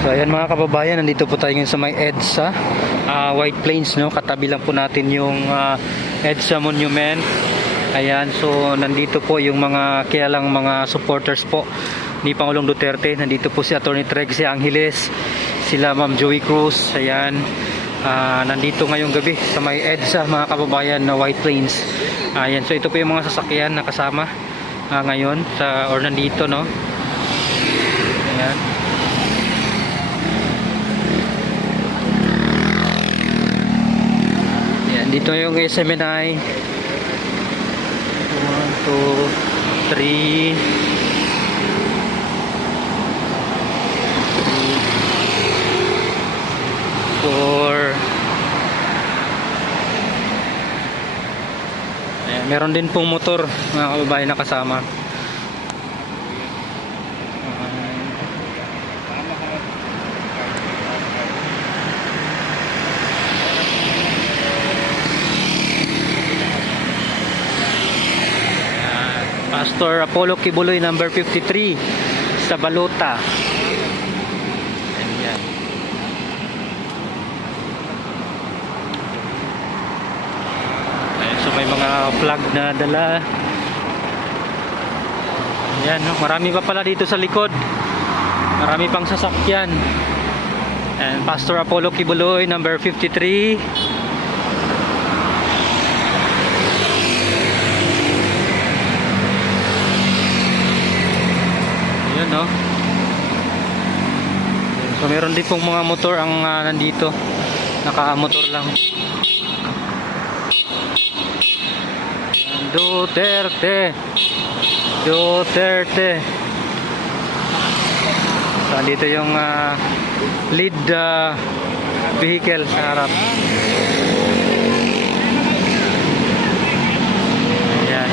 So ayan mga kababayan, nandito po tayo ngayon sa may EDSA White Plains, no? Katabi lang po natin yung EDSA Monument. Ayan, so nandito po yung mga kilalang mga supporters po ni Pangulong Duterte. Nandito po si Attorney Trixie Angeles, sila Ma'am Joey Cruz. Ayan, nandito ngayong gabi sa may EDSA mga kababayan na White Plains. Ayan, so ito po yung mga sasakyan na kasama ngayon or nandito, no? Ayan. Dito yung SMNI 1, 2, 3 4. Ayan, meron din pong motor mga kababayan na kasama. Pastor Apollo Kibuloy number 53 sa Balota. Ayan. Ayan, so may mga flag na dala. Ayan, marami pa pala dito sa likod. Marami pang sasakyan. And Pastor Apollo Kibuloy number 53. No? So meron din pong mga motor ang nandito, naka-motor lang. Duterte Duterte. So dito yung lead vehicle sa harap. Ayan.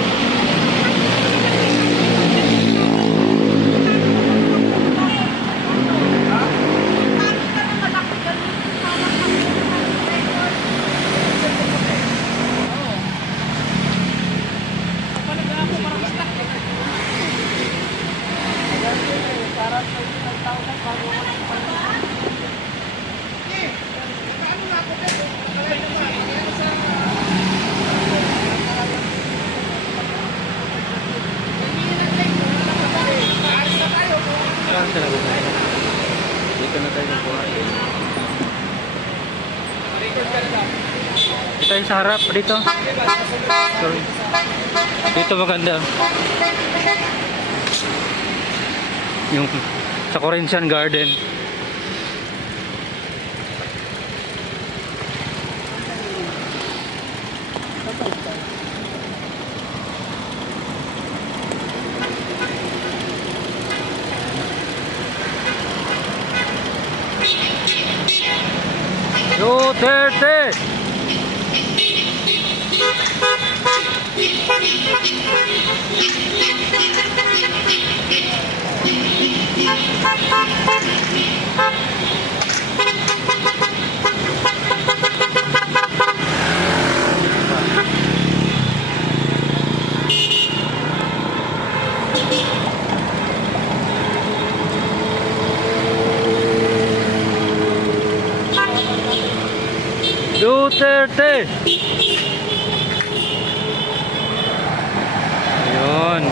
Dito na tayo magbuhay. Dito tayo sa harap, dito. Sorry. Dito maganda. Yung sa Corinthian Garden. Duterte. Duterte. Ayun.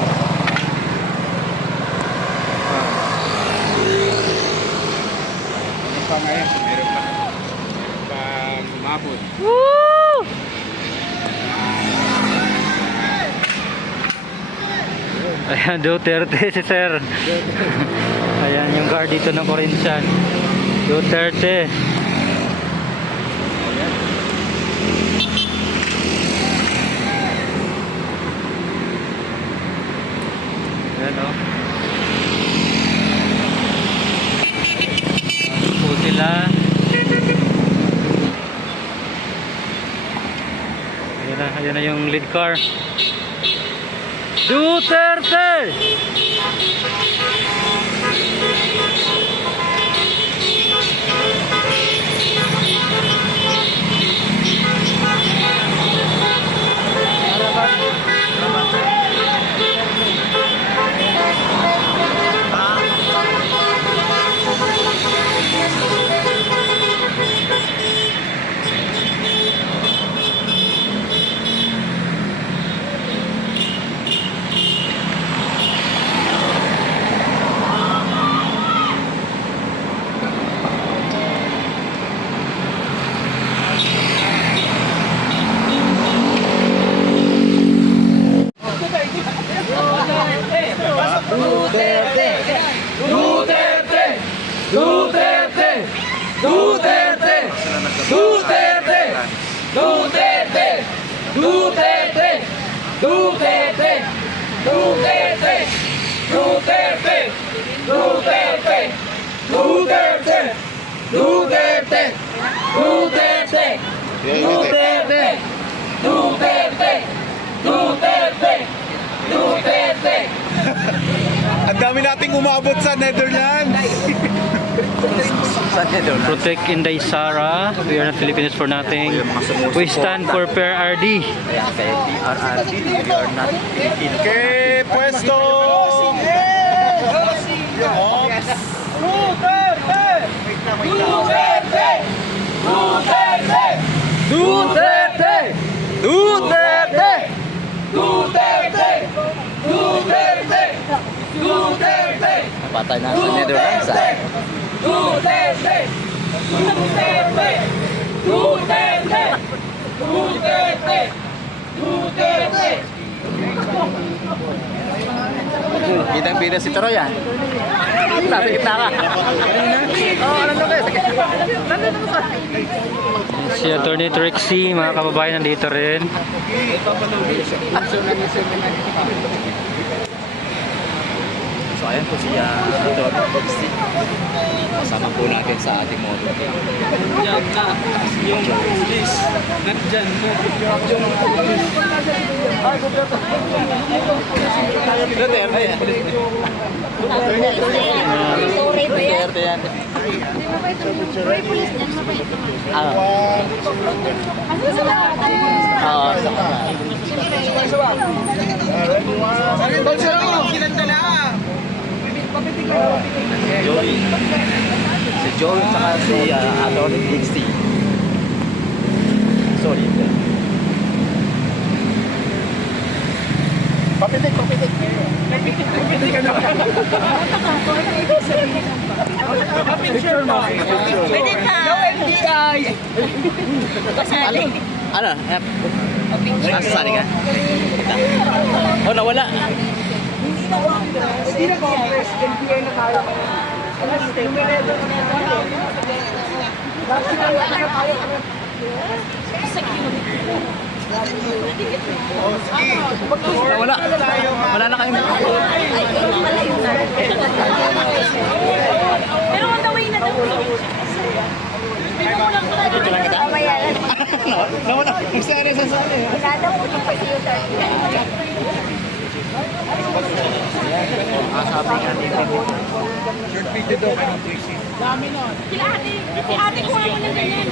Pa ngayon, meron pa sumabot. Woo! Ayan, Duterte si sir. Ayan yung guard dito ng Corinthian. Duterte. Ayan o. Po sila. Ayan na yung lead car. Duterte! Ang dami nating umabot sa Netherlands. Protect Inday Sara. We are not Filipinos for nothing. We stand for PRRD. Okay, pwesto! Duterte! Duterte! Patay na sa Netherlands ah. Bidang-bida si Troy ah. Nasa gitna ka. Oo, ano na kayo? Si Attorney Trixie, mga kababayan, nandito rin. So ayan po siya kasama po natin sa ating model. Yan na, yung police. Nandyan mo. Duterte yan. Duterte yan. Oo, Joey. Si Joey saka si Atty. Dixie. Sorry. Papitik. Papitik ka na. Picture mo. Pwede ka. No FDI. Kasali. Ano? Sasali ka? Oh, nawala. Hindi na Congress. NBI na tayo. Nawala. Wala na kayong... Pero on the way na daw. Pero mo lang pala dito lang kita. Nawala. Masari. Nada po yung pag-iutan. Sabi nga dito. Sila ate. Si ate ko ako ng ganyan.